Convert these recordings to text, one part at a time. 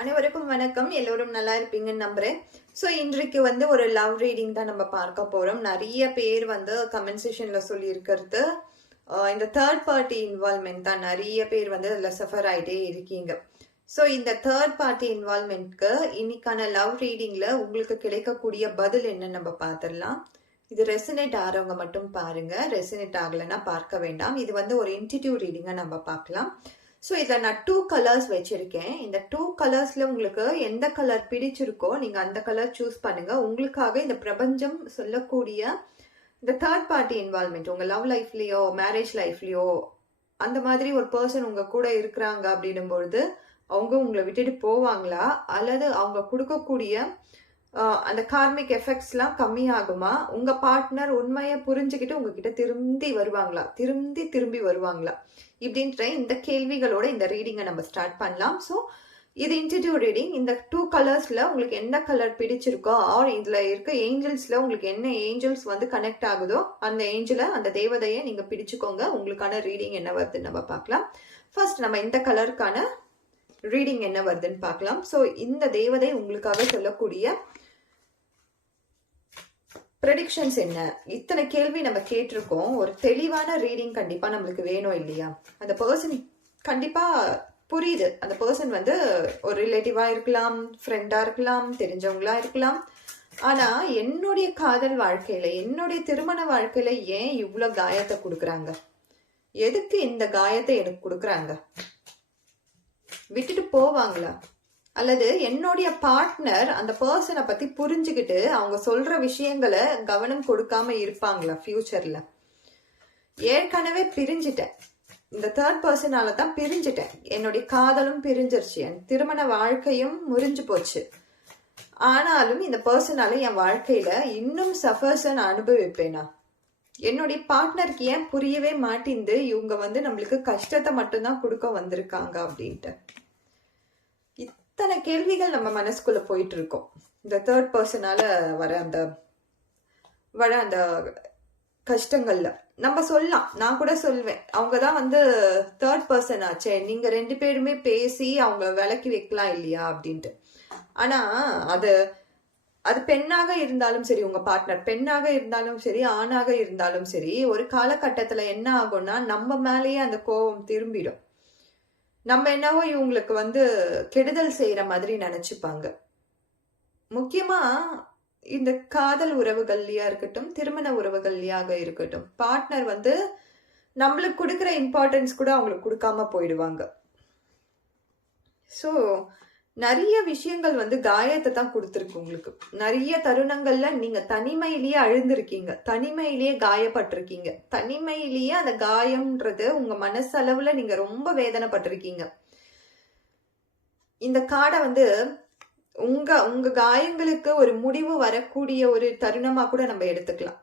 அனைவருக்கும் வணக்கம். எல்லோரும் நல்லா இருப்பீங்கன்னு நம்புறேன். ஸோ இன்றைக்கு வந்து ஒரு லவ் ரீடிங் தான் நம்ம பார்க்க போறோம். நிறைய பேர் வந்து கமெண்ட் சொல்லியிருக்கிறது. இந்த தேர்ட் பார்ட்டி இன்வால்மெண்ட் தான் நிறைய பேர் வந்து அதில் சஃபர் ஆகிட்டே இருக்கீங்க. ஸோ இந்த தேர்ட் பார்ட்டி இன்வால்மெண்ட்க்கு இன்னைக்கான லவ் ரீடிங்ல உங்களுக்கு கிடைக்கக்கூடிய பதில் என்ன நம்ம பார்த்துடலாம். இது ரெசனேட் ஆகிறவங்க மட்டும் பாருங்க. ரெசனேட் ஆகலைன்னா பார்க்க வேண்டாம். இது வந்து ஒரு இன்டிடியூவ் ரீடிங்கை நம்ம பார்க்கலாம். ஸோ இதில் நான் டூ கலர்ஸ் வச்சுருக்கேன். இந்த டூ கலர்ஸில் உங்களுக்கு எந்த கலர் பிடிச்சிருக்கோ நீங்கள் அந்த கலர் சூஸ் பண்ணுங்கள் உங்களுக்காக இந்த பிரபஞ்சம் சொல்லக்கூடிய இந்த தேர்ட் பார்ட்டி இன்வால்மெண்ட் உங்கள் லவ் லைஃப்லேயோ மேரேஜ் லைஃப்லேயோ அந்த மாதிரி ஒரு பர்சன் உங்கள் கூட இருக்கிறாங்க அப்படின்னும் பொழுது அவங்க உங்களை விட்டுட்டு போவாங்களா? அல்லது அவங்க கொடுக்கக்கூடிய அந்த கார்மிக் எஃபெக்ட்ஸ்லாம் கம்மியாகுமா? உங்கள் பார்ட்னர் உண்மையை புரிஞ்சுக்கிட்டு உங்ககிட்ட திரும்பி வருவாங்களா? திரும்பி திரும்பி வருவாங்களா? இப்படின்ற இந்த கேள்விகளோட இந்த ரீடிங்கை நம்ம ஸ்டார்ட் பண்ணலாம். ஸோ இது இன்ஸ்டிடியூட் ரீடிங் இந்த டூ கலர்ஸில் உங்களுக்கு என்ன கலர் பிடிச்சிருக்கோ ஆர் இதில் இருக்க ஏஞ்சல்ஸில் உங்களுக்கு என்ன ஏஞ்சல்ஸ் வந்து கனெக்ட் ஆகுதோ அந்த ஏஞ்சலை அந்த தேவதையை நீங்கள் பிடிச்சுக்கோங்க. உங்களுக்கான ரீடிங் என்ன வருதுன்னு நம்ம பார்க்கலாம். ஃபர்ஸ்ட் நம்ம இந்த கலருக்கான ரீடிங் என்ன வருதுன்னு பார்க்கலாம். ஸோ இந்த தேவதை உங்களுக்காக சொல்லக்கூடிய ப்ரெடிக்ஷன்ஸ் என்ன? இத்தனை கேள்வி நம்ம கேட்டிருக்கோம். ஒரு தெளிவான ரீடிங் கண்டிப்பாக நம்மளுக்கு வேணும் இல்லையா? அந்த பர்சன் கண்டிப்பாக புரியுது. அந்த பர்சன் வந்து ஒரு ரிலேட்டிவாக இருக்கலாம் ஃப்ரெண்டாக இருக்கலாம் தெரிஞ்சவங்களா இருக்கலாம். ஆனால் என்னுடைய காதல் வாழ்க்கையில் என்னுடைய திருமண வாழ்க்கையில் ஏன் இவ்வளோ காயத்தை கொடுக்குறாங்க? எதுக்கு இந்த காயத்தை எனக்கு கொடுக்குறாங்க? விட்டுட்டு போவாங்களா? அல்லது என்னுடைய பார்ட்னர் அந்த பர்சனை பத்தி புரிஞ்சுக்கிட்டு அவங்க சொல்ற விஷயங்களை கவனம் கொடுக்காம இருப்பாங்களா ஃபியூச்சர்ல ஏற்கனவே பிரிஞ்சிட்டேன். இந்த தேர்ட் பர்சனால தான் பிரிஞ்சிட்டேன். என்னுடைய காதலும் பிரிஞ்சிருச்சு. என் திருமண வாழ்க்கையும் முறிஞ்சு போச்சு. ஆனாலும் இந்த பர்சனால என் வாழ்க்கையில இன்னும் சஃபர்ஸை நான் அனுபவிப்பேனா? என்னுடைய பார்ட்னருக்கு ஏன் புரியவே மாட்டேந்து இவங்க வந்து நம்மளுக்கு கஷ்டத்தை மட்டும்தான் கொடுக்க வந்திருக்காங்க அப்படின்ட்டு. அத்தனை கேள்விகள் நம்ம மனசுக்குள்ள போயிட்டு இருக்கோம் இந்த தேர்ட் பர்சனால வர அந்த வர அந்த கஷ்டங்கள்ல. நம்ம சொல்லலாம். நான் கூட சொல்வேன். அவங்க தான் வந்து தேர்ட் பர்சன் ஆச்சே. நீங்க ரெண்டு பேருமே பேசி அவங்க விலக்கி வைக்கலாம் இல்லையா அப்படின்ட்டு. ஆனா அது அது பெண்ணாக இருந்தாலும் சரி உங்க பார்ட்னர் பெண்ணாக இருந்தாலும் சரி ஆணாக இருந்தாலும் சரி ஒரு காலகட்டத்துல என்ன ஆகும்னா நம்ம மேலேயே அந்த கோபம் திரும்பிடும். நம்ம என்னவோ இவங்களுக்கு வந்து கெடுதல் செய்யற மாதிரி நினைச்சுப்பாங்க. முக்கியமா இந்த காதல் உறவுகள்லயா இருக்கட்டும் திருமண உறவுகள்லயாக இருக்கட்டும் பார்ட்னர் வந்து நம்மளுக்கு கொடுக்குற இம்பார்ட்டன்ஸ் கூட அவங்களுக்கு கொடுக்காம போயிடுவாங்க. ஸோ நிறைய விஷயங்கள் வந்து காயத்தை தான் கொடுத்துருக்கு உங்களுக்கு. நிறைய தருணங்கள்ல நீங்க தனிமையிலேயே அழுந்திருக்கீங்க. தனிமையிலேயே காயப்பட்டிருக்கீங்க. தனிமையிலேயே அந்த காயம்ன்றது உங்க மனசளவுல நீங்க ரொம்ப வேதனைப்பட்டிருக்கீங்க. இந்த காடை வந்து உங்க உங்க காயங்களுக்கு ஒரு முடிவு வரக்கூடிய ஒரு தருணமா கூட நம்ம எடுத்துக்கலாம்.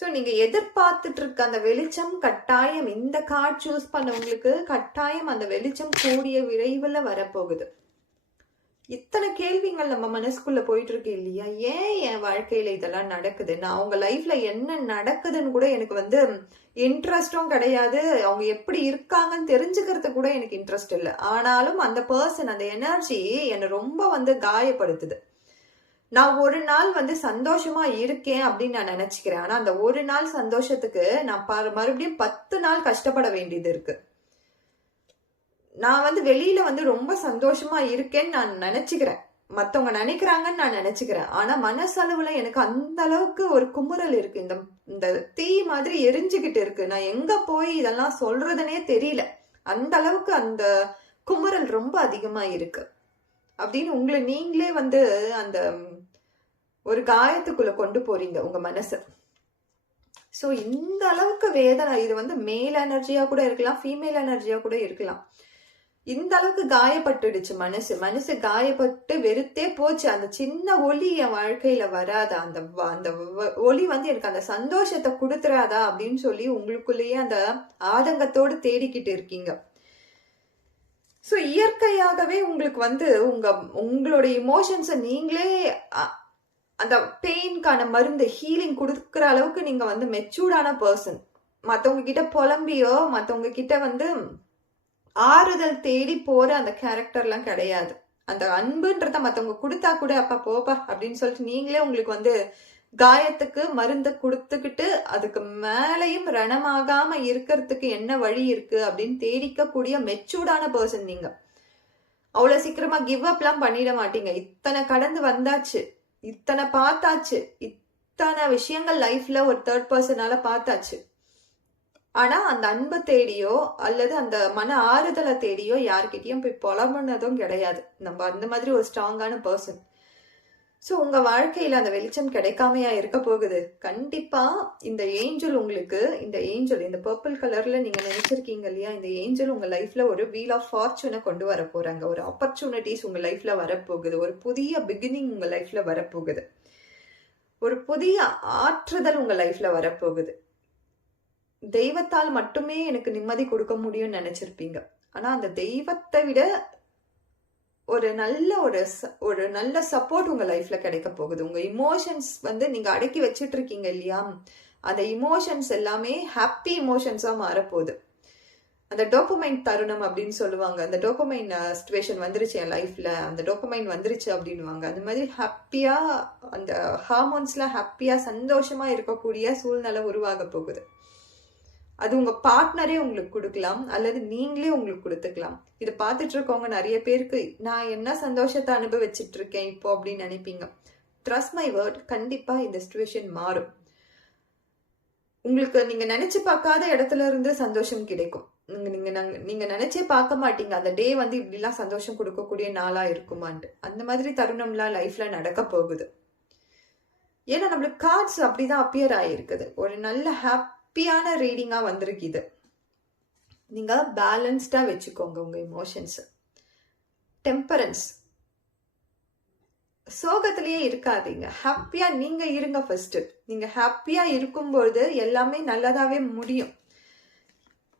ஸோ நீங்கள் எதிர்பார்த்துட்டு இருக்க அந்த வெளிச்சம் கட்டாயம் இந்த கார்டு சூஸ் பண்ணவங்களுக்கு கட்டாயம் அந்த வெளிச்சம் கூடிய விரைவில் வரப்போகுது. இத்தனை கேள்விகள் நம்ம மனசுக்குள்ள போயிட்டு இருக்கு இல்லையா? ஏன் என் வாழ்க்கையில இதெல்லாம் நடக்குது? நான் அவங்க லைஃப்ல என்ன நடக்குதுன்னு கூட எனக்கு வந்து இன்ட்ரெஸ்டும் கிடையாது. அவங்க எப்படி இருக்காங்கன்னு தெரிஞ்சுக்கிறது கூட எனக்கு இன்ட்ரெஸ்ட் இல்லை. ஆனாலும் அந்த பர்சன் அந்த எனர்ஜி என்னை ரொம்ப வந்து காயப்படுத்துது. நான் ஒரு நாள் வந்து சந்தோஷமா இருக்கேன் அப்படின்னு நான் நினைச்சுக்கிறேன். ஆனா அந்த ஒரு நாள் சந்தோஷத்துக்கு நான் ப- மறுபடியும் பத்து நாள் கஷ்டப்பட வேண்டியது இருக்கு. நான் வந்து வெளியில வந்து ரொம்ப சந்தோஷமா இருக்கேன்னு நான் நினைச்சுக்கிறேன். மத்தவங்க நினைக்கிறாங்கன்னு நான் நினைச்சுக்கிறேன். ஆனா மனசளவுல எனக்கு அந்த அளவுக்கு ஒரு குமுறல் இருக்கு. இந்த இந்த தீ மாதிரி எரிஞ்சுக்கிட்டு இருக்கு. நான் எங்க போய் இதெல்லாம் சொல்றதுனே தெரியல. அந்த அளவுக்கு அந்த குமுறல் ரொம்ப அதிகமா இருக்கு. அப்படின்னு உங்களை நீங்களே வந்து அந்த ஒரு காயத்துக்குள்ள கொண்டு போறீங்க உங்க மனசை. ஸோ இந்த அளவுக்கு வேதனை. இது வந்து மேல் எனர்ஜியா கூட இருக்கலாம் ஃபீமேல் எனர்ஜியா கூட இருக்கலாம். இந்த அளவுக்கு காயப்பட்டுடுச்சு மனசு. மனசு காயப்பட்டு வெறுத்தே போச்சு. அந்த சின்ன ஒலி என் வாழ்க்கையில வராதா? அந்த வ- அந்த வ- ஒலி வந்து எனக்கு அந்த சந்தோஷத்தை கொடுத்துறாதா? அப்படின்னு சொல்லி உங்களுக்குள்ளேயே அந்த ஆதங்கத்தோடு தேடிக்கிட்டு இருக்கீங்க. ஸோ இயற்கையாகவே உங்களுக்கு வந்து உங்க உங்களோட இமோஷன்ஸை நீங்களே அந்த பெயின்கான மருந்து ஹீலிங் கொடுக்குற அளவுக்கு நீங்கள் வந்து மெச்சூர்டான பர்சன் மற்றவங்க கிட்ட புலம்பியோ மற்றவங்க கிட்ட வந்து ஆறுதல் தேடி போகிற அந்த கேரக்டர்லாம் கிடையாது. அந்த அன்புன்றத மற்றவங்க கொடுத்தா கூட அப்பா போப்பா அப்படின்னு சொல்லிட்டு நீங்களே உங்களுக்கு வந்து காயத்துக்கு மருந்து கொடுத்துக்கிட்டு அதுக்கு மேலையும் ரணமாகாம இருக்கிறதுக்கு என்ன வழி இருக்கு அப்படின்னு தேடிக்கக்கூடிய மெச்சூர்டான பர்சன் நீங்க. அவ்வளோ சீக்கிரமா கிவ் அப்லாம் பண்ணிட மாட்டீங்க. இத்தனை கடந்து வந்தாச்சு. இத்தனை பார்த்தாச்சு. இத்தனை விஷயங்கள் லைஃப்ல ஒரு தேர்ட் பர்சனால பார்த்தாச்சு. ஆனா அந்த அன்பை தேடியோ அல்லது அந்த மன ஆறுதலை தேடியோ யார்கிட்டயும் போய் புலம்புனதும் கிடையாது. நம்ம அந்த மாதிரி ஒரு ஸ்ட்ராங்கான பர்சன் ஸோ உங்கள் வாழ்க்கையில் அந்த வெளிச்சம் கிடைக்காமையா இருக்க போகுது. கண்டிப்பாக இந்த ஏஞ்சல் உங்களுக்கு இந்த ஏஞ்சல் இந்த பர்பிள் கலரில் நீங்கள் நினச்சிருக்கீங்க இல்லையா? இந்த ஏஞ்சல் உங்கள் லைஃப்பில் ஒரு வீல் ஆஃப் ஃபார்ச்சூனை கொண்டு வர போகிறாங்க ஒரு ஆப்பர்ச்சுனிட்டிஸ் உங்கள் லைஃப்பில் வரப்போகுது. ஒரு புதிய பிகினிங் உங்கள் லைஃப்பில் வரப்போகுது. ஒரு புதிய ஆற்றுதல் உங்கள் லைஃப்பில் வரப்போகுது. தெய்வத்தால் மட்டுமே எனக்கு நிம்மதி கொடுக்க முடியும்னு நினச்சிருப்பீங்க. ஆனால் அந்த தெய்வத்தை விட ஒரு நல்ல ஒரு ச- ஒரு நல்ல சப்போர்ட் உங்கள் லைஃப்பில் கிடைக்க போகுது. உங்கள் இமோஷன்ஸ் வந்து நீங்கள் அடக்கி வச்சுட்டு இருக்கீங்க இல்லையா? அந்த இமோஷன்ஸ் எல்லாமே ஹாப்பி இமோஷன்ஸாக மாறப்போகுது. அந்த டோப்பமைன் தருணம் அப்படின்னு சொல்லுவாங்க. அந்த டோப்பமைன் சுச்சுவேஷன் வந்துருச்சு என் லைஃப்பில் அந்த டோப்பமைன் வந்துருச்சு அப்படின்னுவாங்க. அந்த மாதிரி ஹாப்பியாக அந்த ஹார்மோன்ஸ்லாம் ஹாப்பியாக சந்தோஷமாக இருக்கக்கூடிய சூழ்நிலை உருவாக போகுது. அது உங்கள் பார்ட்னரே உங்களுக்கு கொடுக்கலாம் அல்லது நீங்களே உங்களுக்கு கொடுத்துக்கலாம். இதை பார்த்துட்டு இருக்கவங்க நிறைய பேருக்கு நான் என்ன சந்தோஷத்தை அனுபவிச்சிட்டு இருக்கேன் இப்போ அப்படின்னு நினைப்பீங்க. ட்ரஸ்ட் மை வேர்ட் கண்டிப்பாக இந்த சுச்சுவேஷன் மாறும். உங்களுக்கு நீங்கள் நினச்சி பார்க்காத இடத்துல இருந்து சந்தோஷம் கிடைக்கும். நீங்கள் நீங்கள் நாங்கள் நீங்கள் நினச்சே பார்க்க மாட்டீங்க. அந்த டே வந்து இப்படிலாம் சந்தோஷம் கொடுக்கக்கூடிய நாளாக இருக்குமான்ட்டு. அந்த மாதிரி தருணம்லாம் லைஃப்பில் நடக்க போகுது. ஏன்னா நம்மளுக்கு கார்ட்ஸ் அப்படிதான் அப்பியர் ஆகியிருக்குது ஒரு நல்ல ஹாப்பியான ரீடிங்காக வந்திருக்கு இது நீங்கள் பேலன்ஸ்டாக வச்சுக்கோங்க உங்கள் இமோஷன்ஸ் டெம்பரன்ஸ் சோகத்திலேயே இருக்காதீங்க. ஹாப்பியா நீங்க இருங்க ஃபர்ஸ்ட் நீங்க ஹாப்பியா இருக்கும்பொழுது எல்லாமே நல்லதாவே முடியும்.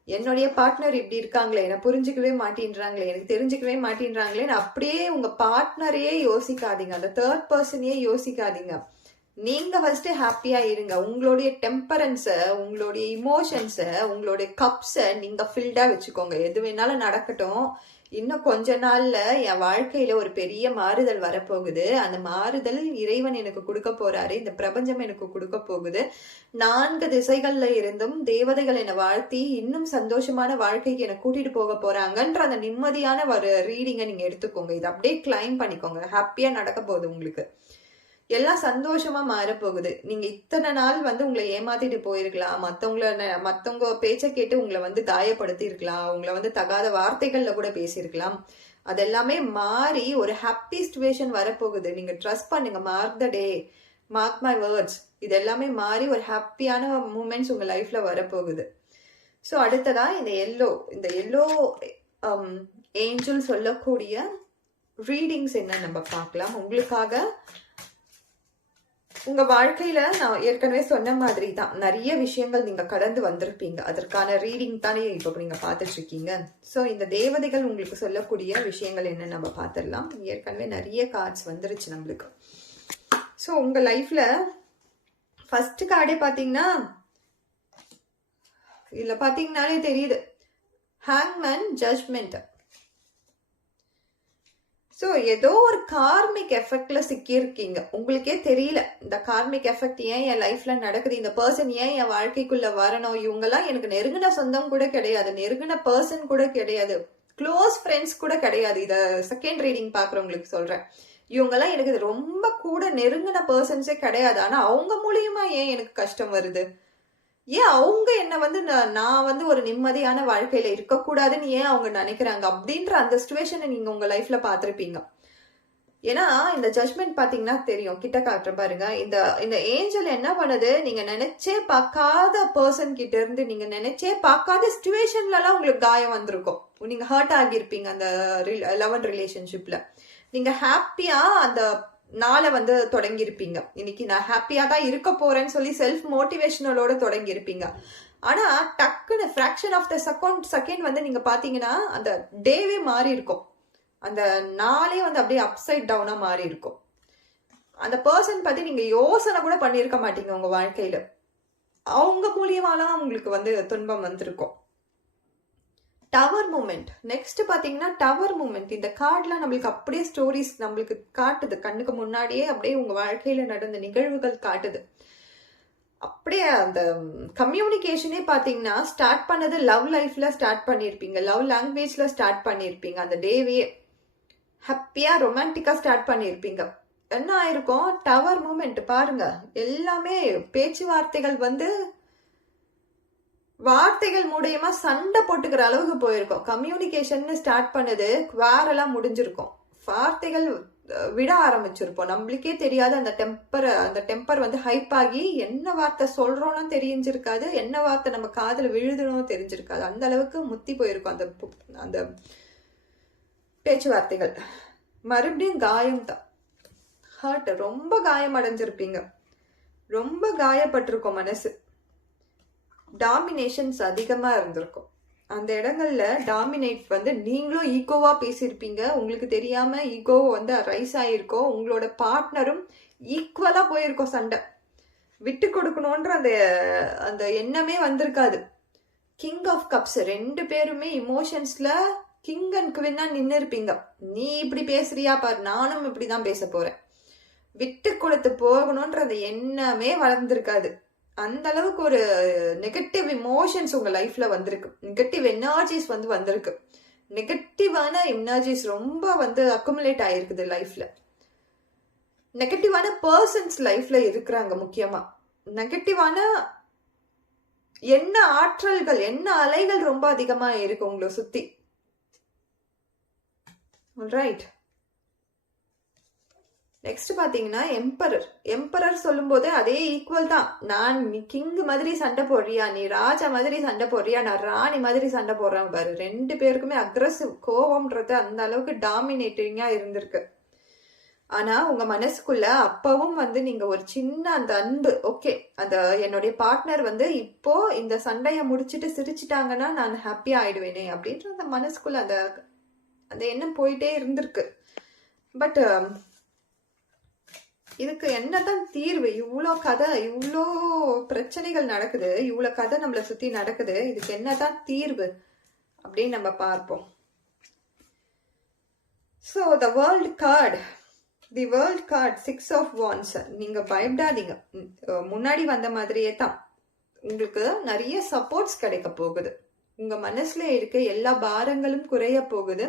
என்னுடைய பார்ட்னர் இப்படி இருக்காங்களே என்ன புரிஞ்சுக்கவே மாட்டேன்றாங்களே எனக்கு தெரிஞ்சுக்கவே மாட்டேன்றாங்களே அப்படியே உங்க பார்ட்னரையே யோசிக்காதீங்க. அந்த தேர்ட் பர்சனையே யோசிக்காதீங்க. நீங்க ஃபர்ஸ்ட் ஹாப்பியா இருங்க. உங்களுடைய டெம்பரன்ஸை உங்களுடைய இமோஷன்ஸை உங்களுடைய கப்ஸை நீங்க ஃபில்டா வச்சுக்கோங்க. எது வேணாலும் நடக்கட்டும். இன்னும் கொஞ்ச நாள்ல என் வாழ்க்கையில ஒரு பெரிய மாறுதல் வரப்போகுது. அந்த மாறுதல் இறைவன் எனக்கு கொடுக்க போறாரு. இந்த பிரபஞ்சம் எனக்கு கொடுக்க போகுது. நான்கு திசைகள்ல இருந்தும் தேவதைகள் என்னை வாழ்த்தி இன்னும் சந்தோஷமான வாழ்க்கைக்கு என்னை கூட்டிட்டு போக போறாங்கன்ற அந்த நிம்மதியான ஒரு ரீடிங்கை நீங்க எடுத்துக்கோங்க. இதை அப்படியே கிளைம் பண்ணிக்கோங்க. ஹாப்பியா நடக்க போகுது உங்களுக்கு. எல்லாம் சந்தோஷமா மாறப்போகுது. நீங்க இத்தனை நாள் வந்து உங்களை ஏமாத்திட்டு போயிருக்கலாம். மத்தவங்கள மத்தவங்க பேச்ச கேட்டு உங்களை வந்து காயப்படுத்தி இருக்கலாம் உங்களை வந்து தகாத வார்த்தைகள்ல கூட பேசியிருக்கலாம். அதெல்லாமே மாறி ஒரு ஹாப்பி சுச்சுவேஷன் வரப்போகுது. நீங்க ட்ரஸ்ட் பண்ணுங்க. Mark the day mark my words இது எல்லாமே மாறி ஒரு ஹாப்பியான மூமெண்ட்ஸ் உங்க லைஃப்ல வரப்போகுது. ஸோ அடுத்ததா இந்த எல்லோ இந்த எல்லோ ஏஞ்சல் um, சொல்லக்கூடிய ரீடிங்ஸ் என்ன நம்ம பார்க்கலாம். உங்களுக்காக உங்க வாழ்க்கையில நான் ஏற்கனவே சொன்ன மாதிரி தான் நிறைய விஷயங்கள் நீங்க கடந்து வந்திருப்பீங்க. அதற்கான ரீடிங் தானே இப்போ நீங்க பார்த்துட்டு இருக்கீங்க ஸோ இந்த தேவதைகள் உங்களுக்கு சொல்லக்கூடிய விஷயங்கள் என்ன நம்ம பார்த்துடலாம். ஏற்கனவே நிறைய கார்ட்ஸ் வந்துருச்சு நம்மளுக்கு. ஸோ உங்க லைஃப்ல ஃபர்ஸ்ட் கார்டே பார்த்தீங்கன்னா இதில் பார்த்தீங்கன்னாலே தெரியுது. ஹேங்மேன் ஜட்மெண்ட் ஸோ ஏதோ ஒரு கார்மிக் எஃபெக்ட்ல சிக்கியிருக்கீங்க. உங்களுக்கே தெரியல இந்த கார்மிக் எஃபெக்ட் ஏன் என் லைஃப்ல நடக்குது? இந்த பர்சன் ஏன் என் வாழ்க்கைக்குள்ள வரணும்? இவங்கெல்லாம் எனக்கு நெருங்கின சொந்தம் கூட கிடையாது நெருங்கின பர்சன் கூட கிடையாது க்ளோஸ் ஃப்ரெண்ட்ஸ் கூட கிடையாது. இதை செகண்ட் ரீடிங் பார்க்குறவங்களுக்கு சொல்றேன். இவங்கெல்லாம் எனக்கு இது ரொம்ப கூட நெருங்கின பர்சன்ஸே கிடையாது. ஆனால் அவங்க மூலியமா ஏன் எனக்கு கஷ்டம் வருது? ஏன் அவங்க என்ன வந்து நான் வந்து ஒரு நிம்மதியான வாழ்க்கையில இருக்கக்கூடாதுன்னு ஏன் அவங்க நினைக்கிறாங்க அப்படின்ற அந்த சுச்சுவேஷனை நீங்க உங்க லைஃப்ல பாத்திருப்பீங்க ஏன்னா இந்த ஜட்மெண்ட் பாத்தீங்கன்னா தெரியும். கிட்ட காட்டுற பாருங்க. இந்த இந்த ஏஞ்சல் என்ன பண்ணுது? நீங்க நினைச்சே பார்க்காத பர்சன் கிட்ட இருந்து நீங்க நினைச்சே பார்க்காத சுச்சுவேஷன்லலாம் உங்களுக்கு காயம் வந்திருக்கும். நீங்க ஹர்ட் ஆகியிருப்பீங்க அந்த லெவன் ரிலேஷன்ஷிப்ல நீங்க ஹாப்பியா அந்த நாளை வந்து தொடங்கியிருப்பீங்க. இன்னைக்கு நான் ஹாப்பியாக தான் இருக்க போறேன்னு சொல்லி செல்ஃப் மோட்டிவேஷனலோட தொடங்கியிருப்பீங்க. ஆனால் டக்குன்னு fraction of the second second வந்து நீங்கள் பார்த்தீங்கன்னா அந்த டேவே மாறி இருக்கும் அந்த நாளே வந்து அப்படியே அப்சைட் டவுனாக மாறி இருக்கும் அந்த பர்சன் பற்றி நீங்கள் யோசனை கூட பண்ணியிருக்க மாட்டீங்க உங்கள் வாழ்க்கையில். அவங்க மூலியமாலாம் உங்களுக்கு வந்து துன்பம் வந்திருக்கும். டவர் மூமெண்ட் நெக்ஸ்ட் பார்த்தீங்கன்னா டவர் மூமெண்ட் இந்த கார்டெலாம் நம்மளுக்கு அப்படியே ஸ்டோரிஸ் நம்மளுக்கு காட்டுது. கண்ணுக்கு முன்னாடியே அப்படியே உங்கள் வாழ்க்கையில் நடந்த நிகழ்வுகள் காட்டுது. அப்படியே அந்த கம்யூனிகேஷனே பார்த்தீங்கன்னா ஸ்டார்ட் பண்ணது லவ் லைஃப்பில் ஸ்டார்ட் பண்ணியிருப்பீங்க. லவ் லாங்குவேஜில் ஸ்டார்ட் பண்ணியிருப்பீங்க. அந்த டேவே ஹாப்பியாக ரொமான்டிக்காக ஸ்டார்ட் பண்ணியிருப்பீங்க. என்ன ஆயிருக்கும்? டவர் மூமெண்ட் பாருங்க. எல்லாமே பேச்சுவார்த்தைகள் வந்து வார்த்தைகள் மூலியமா சண்டை போட்டுக்கிற அளவுக்கு போயிருக்கோம். கம்யூனிகேஷன் ஸ்டார்ட் பண்ணது குவாரெல்லாம் முடிஞ்சிருக்கும். வார்த்தைகள் விட ஆரம்பிச்சிருப்போம். நம்மளுக்கே தெரியாது அந்த டெம்பர் அந்த டெம்பர் வந்து ஹைப் ஆகி என்ன வார்த்தை சொல்றோம்னு தெரிஞ்சிருக்காது. என்ன வார்த்தை நம்ம காதில் விழுதுணும் தெரிஞ்சிருக்காது. அந்த அளவுக்கு முத்தி போயிருக்கும் அந்த பு- அந்த பேச்சுவார்த்தைகள். மறுபடியும் காயம் தான் ஹர்ட் ரொம்ப காயம் அடைஞ்சிருப்பீங்க ரொம்ப காயப்பட்டிருக்கும் மனசு. டாமினேஷன்ஸ் அதிகமாக இருந்திருக்கும். அந்த இடங்களில் டாமினேட் வந்து நீங்களும் ஈகோவாக பேசியிருப்பீங்க. உங்களுக்கு தெரியாமல் ஈகோ வந்து ரைஸ் ஆகிருக்கோம் உங்களோட பார்ட்னரும் ஈக்குவலாக போயிருக்கோம் சண்டை. விட்டு கொடுக்கணுன்ற அந்த அந்த எண்ணமே வந்திருக்காது. கிங் ஆஃப் கப்ஸ் ரெண்டு பேருமே இமோஷன்ஸில் கிங் அண்ட் குவின்னா நின்று இருப்பீங்க நீ இப்படி பேசுறியா பாரு நானும் இப்படி தான் பேச போகிறேன் விட்டு கொடுத்து போகணுன்ற அந்த எண்ணமே வளர்ந்துருக்காது. அந்த அளவுக்கு ஒரு நெகட்டிவ் இமோஷன்ஸ் உங்க லைஃப்ல வந்திருக்கு. நெகட்டிவ் எனர்ஜிஸ் வந்து வந்திருக்கு. நெகட்டிவான எனர்ஜிஸ் ரொம்ப வந்து அக்குமுலேட் ஆயிருக்குது லைஃப்ல நெகட்டிவான பர்சன்ஸ் லைஃப்ல இருக்கிறாங்க முக்கியமா. நெகட்டிவான என்ன ஆற்றல்கள் என்ன அலைகள் ரொம்ப அதிகமா இருக்கு உங்களை சுத்தி. ரைட் நெக்ஸ்ட் பார்த்தீங்கன்னா எம்பரர் எம்பரர் சொல்லும்போது அதே ஈக்குவல் தான். நான் நீ கிங் மாதிரி சண்டை போடுறியா? நீ ராஜா மாதிரி சண்டை போடுறியா? நான் ராணி மாதிரி சண்டை போடுறேன் பாரு. ரெண்டு பேருக்குமே அக்ரஸிவ் கோவம்ன்றது அந்த அளவுக்கு டாமினேட்டிங்காக இருந்திருக்கு. ஆனால் உங்கள் மனசுக்குள்ள அப்பவும் வந்து நீங்கள் ஒரு சின்ன அந்த அன்பு. ஓகே அந்த என்னுடைய பார்ட்னர் வந்து இப்போ இந்த சண்டையை முடிச்சிட்டு சிரிச்சிட்டாங்கன்னா நான் ஹாப்பியாக ஆயிடுவேனே அப்படின்ற அந்த மனசுக்குள்ள அந்த அந்த எண்ணம் போயிட்டே இருந்திருக்கு. பட் இதுக்கு என்னதான் தீர்வு? இவ்வளோ கதை இவ்வளோ பிரச்சனைகள் நடக்குது. இவ்வளோ கதை நம்மளை சுற்றி நடக்குது. இதுக்கு என்னதான் தீர்வு? அப்படின்னு நம்ம பார்ப்போம். So the world card the world card six of wands நீங்கள் பயப்படாதீங்க. முன்னாடி வந்த மாதிரியே தான். உங்களுக்கு நிறைய சப்போர்ட்ஸ் கிடைக்க போகுது. உங்கள் மனசில் இருக்க எல்லா பாரங்களும் குறைய போகுது.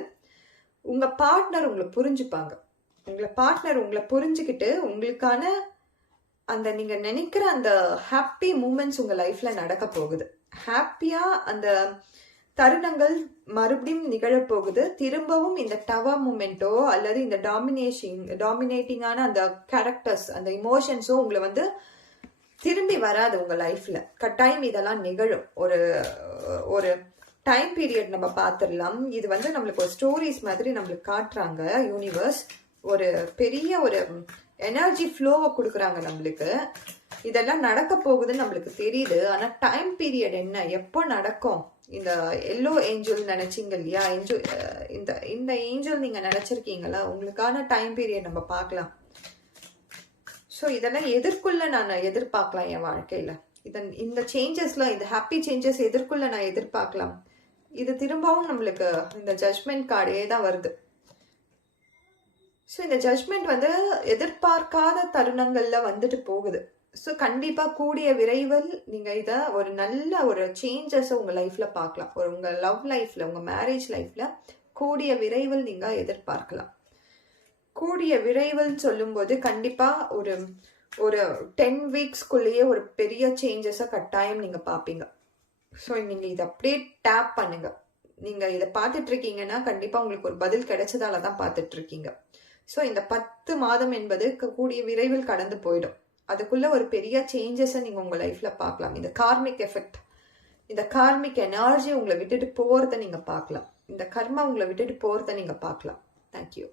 உங்கள் பார்ட்னர் உங்களை புரிஞ்சுப்பாங்க. உங்களை பார்ட்னர் உங்களை புரிஞ்சுக்கிட்டு உங்களுக்கான அந்த நீங்க நினைக்கிற அந்த ஹாப்பி மூமெண்ட்ஸ் உங்க லைஃப்ல நடக்க போகுது. ஹாப்பியா அந்த தருணங்கள் மறுபடியும் நிகழப்போகுது திரும்பவும் இந்த டவர் மூமெண்ட்டோ அல்லது இந்த டாமினேஷிங் டாமினேட்டிங்கான அந்த கேரக்டர்ஸ் அந்த இமோஷன்ஸோ உங்களை வந்து திரும்பி வராது உங்க லைஃப்ல கட்டாயம் இதெல்லாம் நிகழும். ஒரு ஒரு டைம் பீரியட் நம்ம பார்த்துடலாம். இது வந்து நம்மளுக்கு ஒரு ஸ்டோரிஸ் மாதிரி நம்மளுக்கு காட்டுறாங்க யூனிவர்ஸ் ஒரு பெரிய ஒரு எனர்ஜி ஃப்ளோவை கொடுக்குறாங்க நம்மளுக்கு. இதெல்லாம் நடக்க போகுதுன்னு நம்மளுக்கு தெரியுது. ஆனால் டைம் பீரியட் என்ன? எப்போ நடக்கும்? இந்த எல்லோ ஏஞ்சல் நினச்சிங்க இல்லையா? ஏஞ்சல் இந்த இந்த ஏஞ்சல் நீங்கள் நினச்சிருக்கீங்களா? உங்களுக்கான டைம் பீரியட் நம்ம பார்க்கலாம். ஸோ இதெல்லாம் எதிர்க்குள்ள நான் எதிர்பார்க்கலாம் என் வாழ்க்கையில்? இதன் இந்த சேஞ்சஸ்லாம் இந்த ஹாப்பி சேஞ்சஸ் எதிர்க்குள்ள நான் எதிர்பார்க்கலாம்? இது திரும்பவும் நம்மளுக்கு இந்த ஜட்மெண்ட் கார்டே தான் வருது. ஸோ இந்த ஜட்மெண்ட் வந்து எதிர்பார்க்காத தருணங்களில் வந்துட்டு போகுது. ஸோ கண்டிப்பாக கூடிய விரைவில் நீங்கள் இதை ஒரு நல்ல ஒரு சேஞ்சஸை உங்கள் லைஃப்பில் பார்க்கலாம். ஒரு உங்கள் லவ் லைஃப்பில் உங்கள் மேரேஜ் லைஃப்பில் கூடிய விரைவில் நீங்கள் எதிர்பார்க்கலாம். கூடிய விரைவில் சொல்லும்போது கண்டிப்பாக ஒரு ஒரு டென் வீக்ஸ்க்குள்ளேயே ஒரு பெரிய சேஞ்சஸை கட்டாயம் நீங்கள் பார்ப்பீங்க. ஸோ நீங்கள் இதை அப்படியே டேப் பண்ணுங்கள் நீங்கள் இதை பார்த்துட்ருக்கீங்கன்னா கண்டிப்பாக உங்களுக்கு ஒரு பதில் கிடைச்சதால தான் பார்த்துட்ருக்கீங்க ஸோ இந்த பத்து மாதம் என்பது கூடிய விரைவில் கடந்து போயிடும். அதுக்குள்ள ஒரு பெரிய சேஞ்சஸை நீங்கள் உங்கள் லைஃப்பில் பார்க்கலாம். இந்த கார்மிக் எஃபெக்ட் இந்த கார்மிக் எனர்ஜி உங்களை விட்டுட்டு போகிறத நீங்கள் பார்க்கலாம். இந்த கர்மா உங்களை விட்டுட்டு போகிறத நீங்கள் பார்க்கலாம். தேங்க்யூ